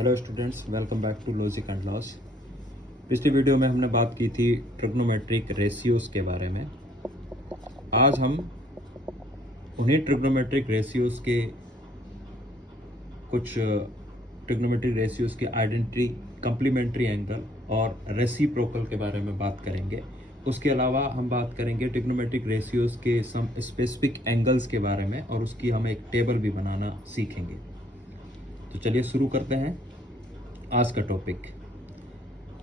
Hello students, welcome back to logic and laws. पिछली video में हमने बात की थी ट्रिग्नोमेट्रिक रेशियोज के बारे में। आज हम उन्हीं ट्रिग्नोमेट्रिक रेशियोज के कुछ ट्रिग्नोमेट्रिक रेशियोज के आइडेंटिटी, कंप्लीमेंट्री एंगल और रेसिप्रोकल के बारे में बात करेंगे। उसके अलावा हम बात करेंगे ट्रिग्नोमेट्रिक रेशियोज के सम स्पेसिफिक एंगल्स के बारे में और उसकी हम एक टेबल भी बनाना सीखेंगे। तो चलिए शुरू करते हैं आज का टॉपिक।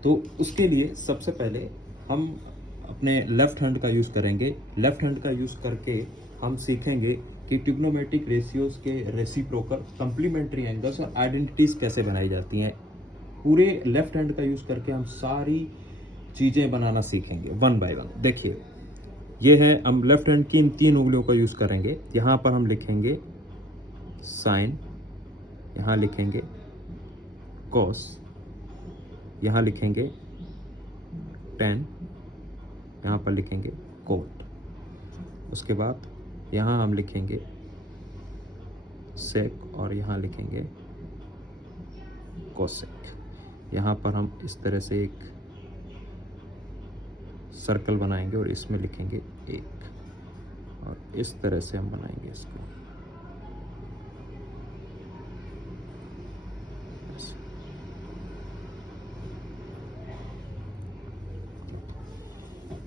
तो उसके लिए सबसे पहले हम अपने लेफ्ट हैंड का यूज़ करेंगे। लेफ्ट हैंड का यूज़ करके हम सीखेंगे कि ट्रिग्नोमेट्रिक रेशियोज के रेसिप्रोकल, कंप्लीमेंट्री एंगल्स और आइडेंटिटीज कैसे बनाई जाती हैं। पूरे लेफ्ट हैंड का यूज़ करके हम सारी चीज़ें बनाना सीखेंगे वन बाय वन। देखिए, ये है, हम लेफ्ट हैंड की इन 3 उंगलियों का यूज़ करेंगे। यहाँ पर हम लिखेंगे साइन, यहाँ लिखेंगे कॉस, यहाँ लिखेंगे टेन, यहाँ पर लिखेंगे कोट। उसके बाद यहाँ हम लिखेंगे सेक और यहाँ लिखेंगे कोसेक। यहाँ पर हम इस तरह से एक सर्कल बनाएंगे और इसमें लिखेंगे 1 और इस तरह से हम बनाएंगे इसको।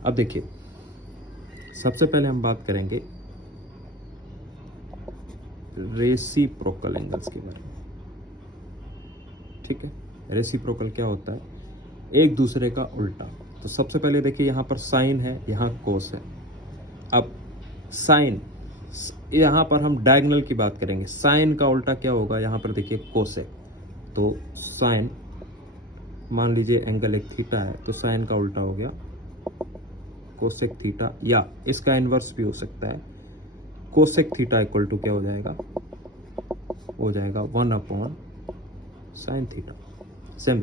अब देखिए, सबसे पहले हम बात करेंगे रेसिप्रोकल एंगल्स के बारे में। ठीक है, रेसिप्रोकल क्या होता है? एक दूसरे का उल्टा। तो सबसे पहले देखिए, यहाँ पर साइन है, यहाँ कोस है। अब साइन, यहाँ पर हम डायगोनल की बात करेंगे। साइन का उल्टा क्या होगा? यहाँ पर देखिए कोसेक। तो साइन, मान लीजिए एंगल एक थीटा है, तो साइन का उल्टा हो गया कोसेक थीटा, या इसका इनवर्स भी हो सकता है। कोसेक थीटा इक्वल टू क्या हो जाएगा? हो जाएगा 1 sign theta. Same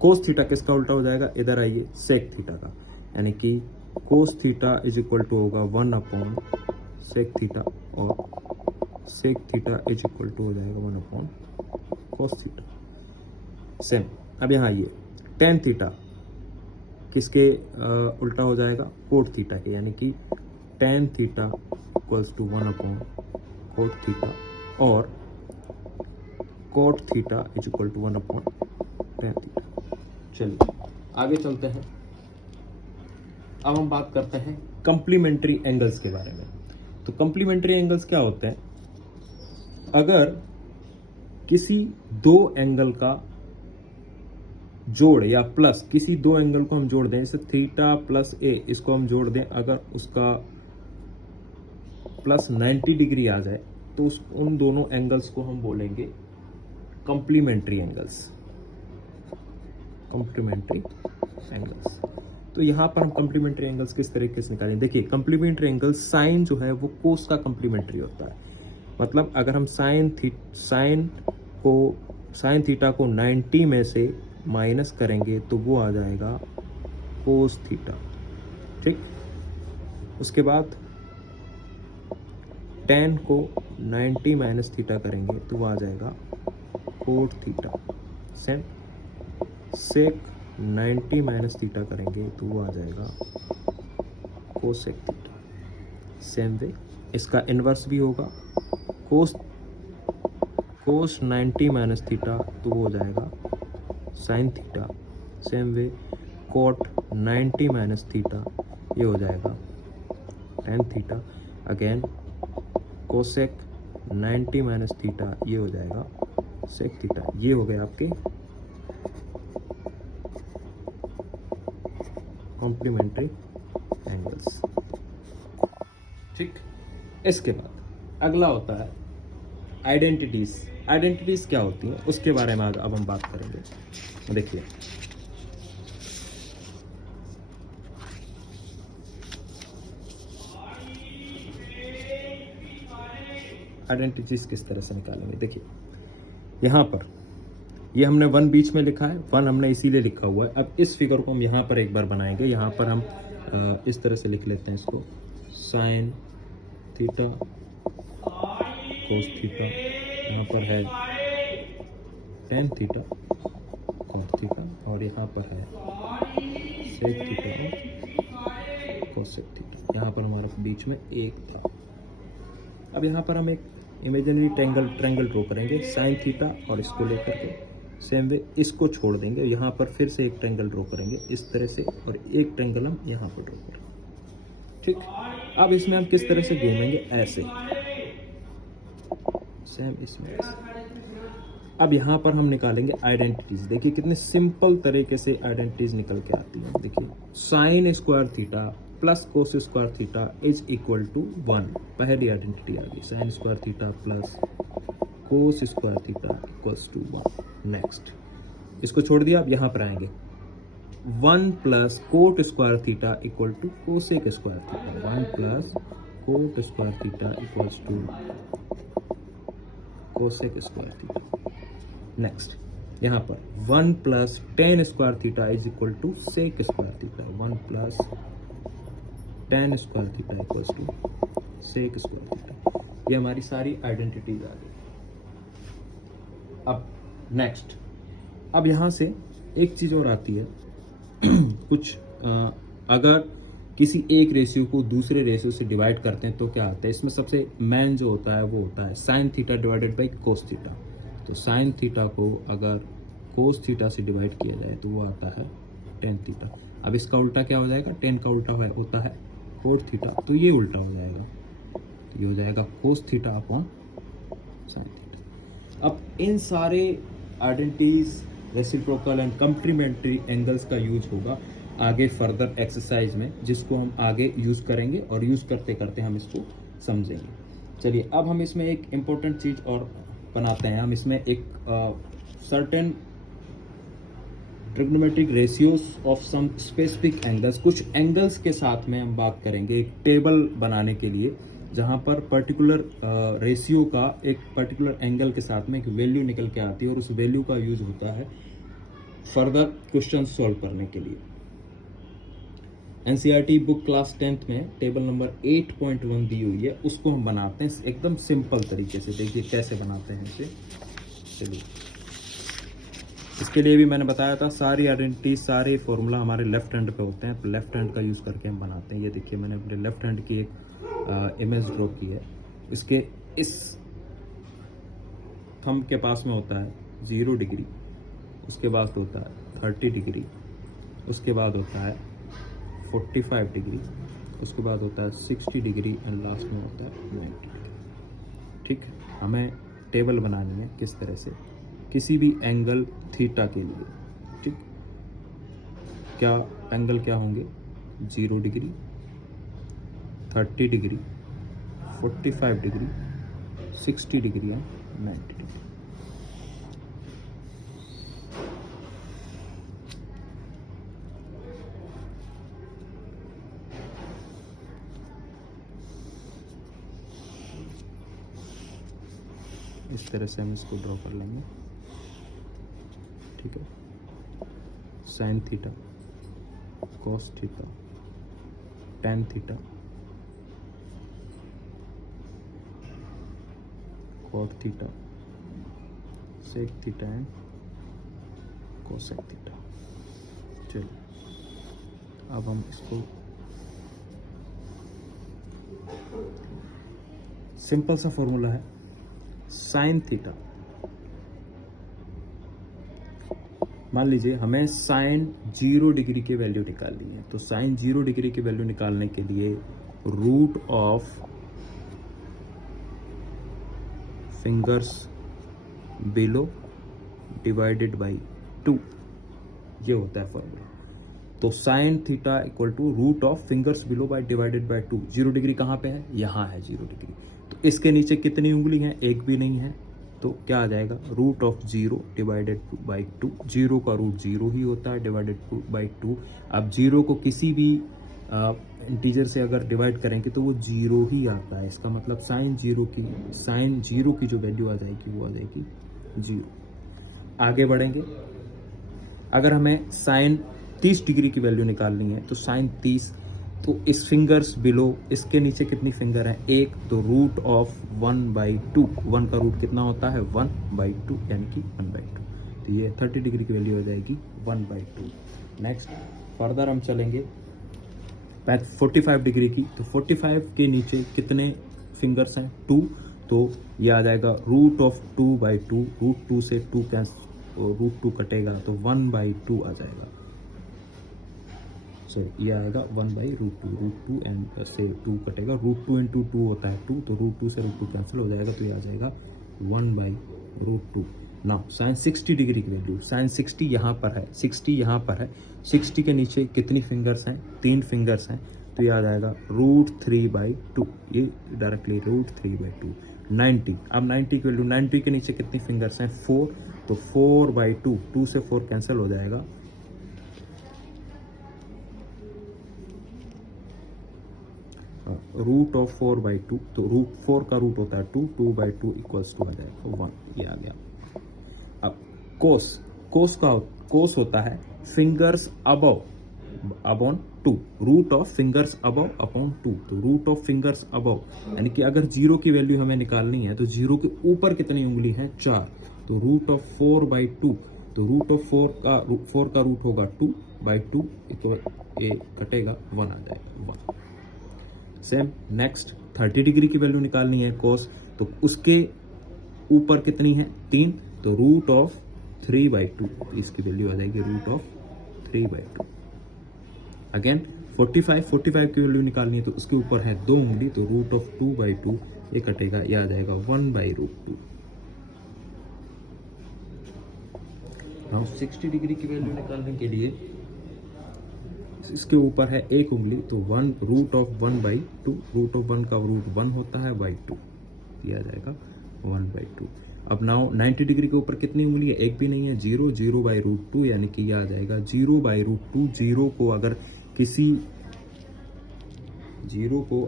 cos theta किसका उल्टा हो जाएगा? इधर आइए, सेक थीटा का, यानी कि cos theta is equal to होगा 1 सेक थीटा और sec theta is equal to हो जाएगा 1 कोस थीटा। सेम। अब यहाँ आइए, टेन थीटा किसके उल्टा हो जाएगा? कोट थीटा के, यानी कि tan theta equals to 1 cot theta और cot theta is equal to 1 tan theta. चलिए आगे चलते हैं। अब हम बात करते हैं कंप्लीमेंट्री एंगल्स के बारे में। तो कंप्लीमेंट्री एंगल्स क्या होते हैं? अगर किसी दो एंगल का जोड़ या प्लस, किसी दो एंगल को हम जोड़ दें, जैसे थीटा प्लस ए, इसको हम जोड़ दें, अगर उसका प्लस 90 डिग्री आ जाए तो उन दोनों एंगल्स को हम बोलेंगे कंप्लीमेंट्री एंगल्स। Complementary angles. तो यहाँ पर हम कंप्लीमेंट्री एंगल्स किस तरीके से निकालें? देखिए, कंप्लीमेंट्री एंगल, साइन जो है वो कोस का कंप्लीमेंट्री होता है। मतलब अगर हम साइन थीटा को 90 में से माइनस करेंगे तो वो आ जाएगा कोस थीटा। ठीक। उसके बाद टेन को 90 माइनस थीटा करेंगे तो वो आ जाएगा कोट थीटा। सेम। सेक 90 माइनस थीटा करेंगे तो वो आ जाएगा कोसेक थीटा। सेम वे इसका इन्वर्स भी होगा। कोस 90 माइनस थीटा तो वो हो जाएगा sine theta. Same way cot 90 minus theta, ये हो जाएगा tan theta. Again cosec 90 minus theta, ये हो जाएगा सेक थीटा। ये हो गए आपके कॉम्प्लीमेंट्री एंगल्स। ठीक। इसके बाद अगला होता है आइडेंटिटीज। आइडेंटिटीज क्या होती हैं उसके बारे में अब हम बात करेंगे। देखिए, आइडेंटिटीज किस तरह से निकालेंगे? देखिए, यहाँ पर ये हमने 1 बीच में लिखा है, 1 हमने इसीलिए लिखा हुआ है। अब इस फिगर को हम यहाँ पर एक बार बनाएंगे। यहाँ पर हम इस तरह से लिख लेते हैं इसको, साइन थीटा कोस थीटा, यहाँ पर है टेन थीटा कॉस थीटा, और यहाँ पर है सेक थीटा और कोसेक थीटा। यहाँ पर हमारा बीच में एक था। अब यहाँ पर हम एक इमेजिनरी ट्रायंगल ड्रॉ करेंगे साइन थीटा, और इसको लेकर के सेम वे इसको छोड़ देंगे। यहाँ पर फिर से एक ट्रायंगल ड्रॉ करेंगे इस तरह से, और एक ट्रायंगल हम यहाँ पर ड्रॉ करेंगे। ठीक, अब इसमें हम किस तरह से घूमेंगे, ऐसे सेम इसमें ऐसे। अब यहाँ पर हम निकालेंगे आइडेंटिटीज। देखिए कितने सिंपल तरीके से आइडेंटिटीज निकल के आती हैं। देखिए sine square theta plus cos square theta is equal to 1, पहली आइडेंटिटी आ गई। Sine square theta plus cos square theta equals to 1। Next, इसको छोड़ दिया, अब यहाँ पर आएंगे 1 plus cot square theta equal to cosec square theta. 1 plus cot square theta equals to cosec square theta. Next, यहाँ पर 1 plus tan square theta is equal to sec square theta. 1 plus tan square theta equals to sec square theta. ये हमारी सारी identities आ गई। अब next, अब यहाँ से एक चीज और आती है कुछ अगर किसी एक रेशियो को दूसरे रेशियो से डिवाइड करते हैं तो क्या आता है। इसमें सबसे मेन जो होता है वो होता है sine theta divided by cos theta. तो साइन थीटा को अगर कोस थीटा से डिवाइड किया जाए तो वो आता है टेन थीटा। अब इसका उल्टा क्या हो जाएगा, टेन का उल्टा होता है कोट थीटा, तो ये उल्टा हो जाएगा, तो ये हो जाएगा cos theta upon sine theta. अब इन सारे identities, reciprocal and complementary angles का यूज होगा आगे फर्दर एक्सरसाइज में, जिसको हम आगे यूज करेंगे, और यूज करते करते हम इसको समझेंगे। चलिए अब हम इसमें एक इम्पोर्टेंट चीज और बनाते हैं। हम इसमें एक certain trigonometric ratios of some specific angles, कुछ एंगल्स के साथ में हम बात करेंगे एक टेबल बनाने के लिए, जहां पर पर्टिकुलर रेशियो का एक पर्टिकुलर एंगल के साथ में एक वैल्यू निकल के आती है, और उस वैल्यू का यूज होता है फर्दर क्वेश्चन सॉल्व करने के लिए। एनसीईआरटी बुक क्लास 10th में टेबल नंबर 8.1 दी हुई है, उसको हम बनाते हैं एकदम सिंपल तरीके से। देखिए कैसे बनाते हैं इसे। चलिए, इसके लिए भी मैंने बताया था सारी आइडेंटिटी, सारे फॉर्मूला हमारे लेफ्ट हैंड पे होते हैं, लेफ्ट हैंड का यूज करके हम बनाते हैं। ये देखिए मैंने अपने लेफ्ट हैंड की एक इमेज ड्रॉ की है। इसके इस थंब के पास में होता है 0 डिग्री, उसके बाद होता है 30 डिग्री, उसके बाद होता है 45 डिग्री, उसके बाद होता है 60 डिग्री, एंड लास्ट में होता है 90 डिग्री। ठीक, हमें टेबल बनानी है किस तरह से, किसी भी एंगल थीटा के लिए। ठीक, क्या एंगल क्या होंगे, 0 degree, 30 degree, 45 degree, 60 degree and 90 degree. इस तरह से हम इसको ड्रॉ कर लेंगे। ठीक है, sine theta, cos theta, tan theta, cot theta, sec theta and cosec theta. चलो अब हम इसको सिंपल सा फॉर्मूला है, साइन थीटा। मान लीजिए हमें साइन 0 डिग्री की वैल्यू निकालनी है, तो साइन 0 डिग्री की वैल्यू निकालने के लिए root of fingers below divided by 2, ये होता है फॉर्मूला। तो sine theta equal to root of fingers below by divided by 2। 0 degree कहाँ पे है, यहाँ है 0 डिग्री। तो इसके नीचे कितनी उंगली है, एक भी नहीं है, तो क्या आ जाएगा, रूट ऑफ 0 डिवाइडेड बाई 2। 0 का रूट 0 ही होता है, डिवाइडेड बाई 2। अब 0 को किसी भी इंटीजर से अगर डिवाइड करेंगे तो वो 0 ही आता है। इसका मतलब साइन 0 की जो वैल्यू आ जाएगी वो आ जाएगी 0। आगे बढ़ेंगे, अगर हमें साइन 30 डिग्री की वैल्यू निकालनी है, तो साइन 30, तो इस फिंगर्स बिलो, इसके नीचे कितनी फिंगर है, एक, तो रूट ऑफ 1/2। 1 का रूट कितना होता है, 1/2, यानी कि 1/2। तो ये 30 डिग्री की वैल्यू हो जाएगी 1/2। नेक्स्ट फर्दर हम चलेंगे 45 डिग्री की, तो 45 के नीचे कितने फिंगर्स हैं? 2, तो ये आ जाएगा √2/2, √2 से 2 √2 कटेगा तो 1/2 आ जाएगा। सॉरी, ये आएगा 1/√2 एंड से 2 कटेगा, √2 इंटू 2 होता है 2, तो √2 से √2 कैंसिल हो जाएगा, तो ये आ जाएगा 1/√2। नाउ साइन 60 डिग्री की वैल्यू, साइन 60 यहाँ पर है, 60 यहाँ पर है, 60 के नीचे कितनी फिंगर्स हैं? 3 फिंगर्स हैं, तो ये आ जाएगा √3/2, ये डायरेक्टली √3/2। 90, अब 90 की वैल्यू, 90 के नीचे कितनी फिंगर्स हैं? 4, तो 4/2, 2 से 4 कैंसिल हो जाएगा, √4/2, तो √4 का रूट होता है 2, 2/2 इक्वल्स टू आ जाएगा 1, ये आ गया। अब कोस होता है fingers above upon 2, root of fingers above upon 2, तो रूट ऑफ फिंगर्स अबव यानी कि अगर 0 की वैल्यू हमें निकालनी है तो 0 के ऊपर कितनी उंगली है? 4, तो √4/2, तो √4 का रूट होगा 2/2, तो ये कटेगा 1 आ जाएगा 1। सेम नेक्स्ट 30 डिग्री की वैल्यू निकालनी है कोस, तो उसके ऊपर कितनी है? 3, तो √3/2, इसकी वैल्यू आ जाएगी √3/2। अगेन 45 की वैल्यू निकालनी है, तो उसके ऊपर है 2 उंगली, तो √2/2, ये कटेगा, ये आ जाएगा 1/√2। नाउ 60 डिग्री की वैल्यू निकालने के लिए इसके ऊपर है 1 उंगली, तो 1/1/2, √1 का रूट 1 होता है /2, ये आ जाएगा 1/2। अब नाउ 90 डिग्री के ऊपर कितनी उंगली है? एक भी नहीं है, 0/√2, यानी कि ये आ जाएगा 0/√2। 0 को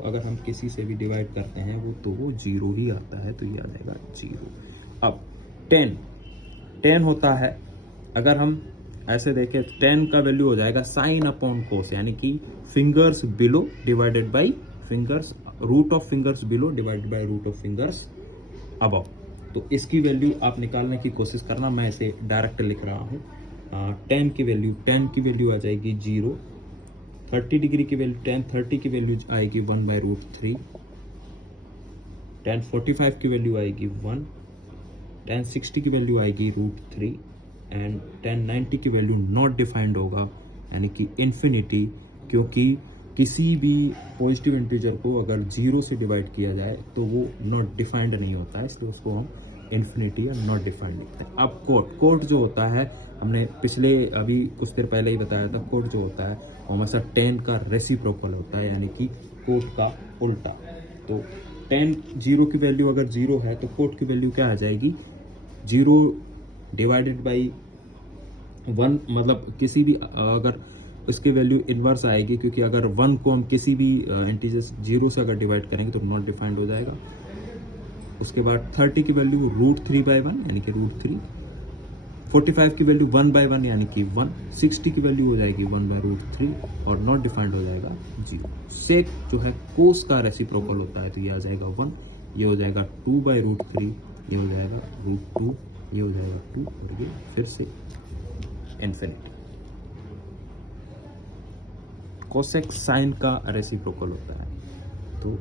अगर हम किसी से भी डिवाइड करते हैं तो वो 0 ही आता है, तो ये आ जाएगा 0। अब 10 होता है, अगर हम ऐसे देखें 10 का वैल्यू हो जाएगा साइन अपॉन कोस, यानी कि fingers below divided by fingers, root of fingers below divided by root of fingers above. तो इसकी वैल्यू आप निकालने की कोशिश करना, मैं इसे डायरेक्ट लिख रहा हूँ। 10 की वैल्यू आ जाएगी 0, 30 डिग्री की वैल्यू 10/30 की वैल्यू आएगी 1/√3, 10/45 की वैल्यू आएगी 1, 10/60 की वैल्यू आएगी √3 एंड 10/90 की वैल्यू नॉट डिफाइंड होगा, यानी कि इन्फिनिटी, क्योंकि किसी भी पॉजिटिव इंटीजर को अगर 0 से डिवाइड किया जाए तो वो नॉट डिफाइंड नहीं होता है, इसलिए उसको हम इन्फिनिटी या नॉट डिफाइंड लिखते हैं। अब कोट जो होता है, हमने अभी कुछ देर पहले ही बताया था, कोट जो होता है वो हमेशा 10 का रेसिप्रोकल होता है, यानी कि कोट का उल्टा। तो 0 की वैल्यू अगर 0 है तो कोट की वैल्यू क्या आ जाएगी? 0 डिवाइडेड बाई 1, मतलब किसी भी अगर इसकी वैल्यू इन्वर्स आएगी, क्योंकि अगर 1 को हम किसी भी इंटीजर 0 से अगर डिवाइड करेंगे तो नॉट डिफाइंड हो जाएगा। उसके बाद 30 की वैल्यू √3/1 यानी कि √3, 45 की वैल्यू 1/1 यानी कि 1, 60 की वैल्यू हो जाएगी 1/√3 और नॉट डिफाइंड हो जाएगा 0। सेक जो है कोस का रेसिप्रोकल होता है, तो ये आ जाएगा 1, ये हो जाएगा 2/√3, ये हो जाएगा √2, ये हो जाएगा 2 और ये फिर से इन्फिनिटी। कोसेक साइन का रेसिप्रोकल होता है, तो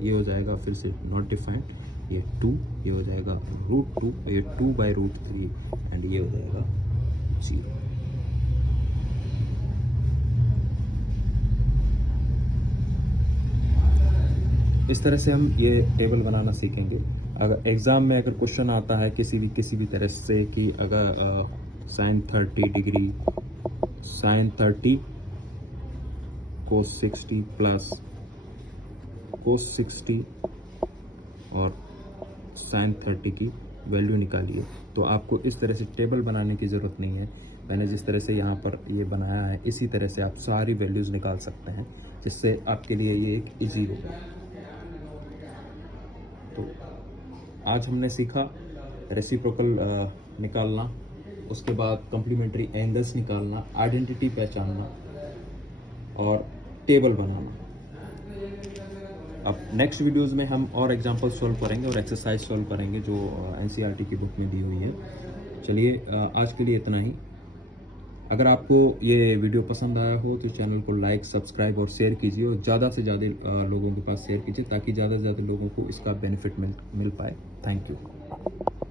ये हो जाएगा फिर से नॉट डिफाइंड, ये 2, ये हो जाएगा √2, ये 2/√3 एंड ये हो जाएगा 0। इस तरह से हम ये टेबल बनाना सीखेंगे। अगर एग्ज़ाम में अगर क्वेश्चन आता है किसी भी तरह से कि अगर साइन 30 डिग्री, साइन 30 कोस 60 प्लस कोस 60 और साइन 30 की वैल्यू निकालिए, तो आपको इस तरह से टेबल बनाने की ज़रूरत नहीं है। मैंने जिस तरह से यहाँ पर ये बनाया है, इसी तरह से आप सारी वैल्यूज़ निकाल सकते हैं, जिससे आपके लिए ये एक ईजी होगा। तो आज हमने सीखा रेसिप्रोकल निकालना, उसके बाद कॉम्प्लीमेंट्री एंगल्स निकालना, आइडेंटिटी पहचानना और टेबल बनाना। अब नेक्स्ट वीडियोस में हम और एग्जांपल सॉल्व करेंगे और एक्सरसाइज सॉल्व करेंगे जो एनसीईआरटी की बुक में दी हुई है। चलिए आज के लिए इतना ही। अगर आपको ये वीडियो पसंद आया हो तो चैनल को लाइक, सब्सक्राइब और शेयर कीजिए और ज़्यादा से ज़्यादा लोगों के पास शेयर कीजिए ताकि ज़्यादा से ज़्यादा लोगों को इसका बेनिफिट मिल पाए। Thank you.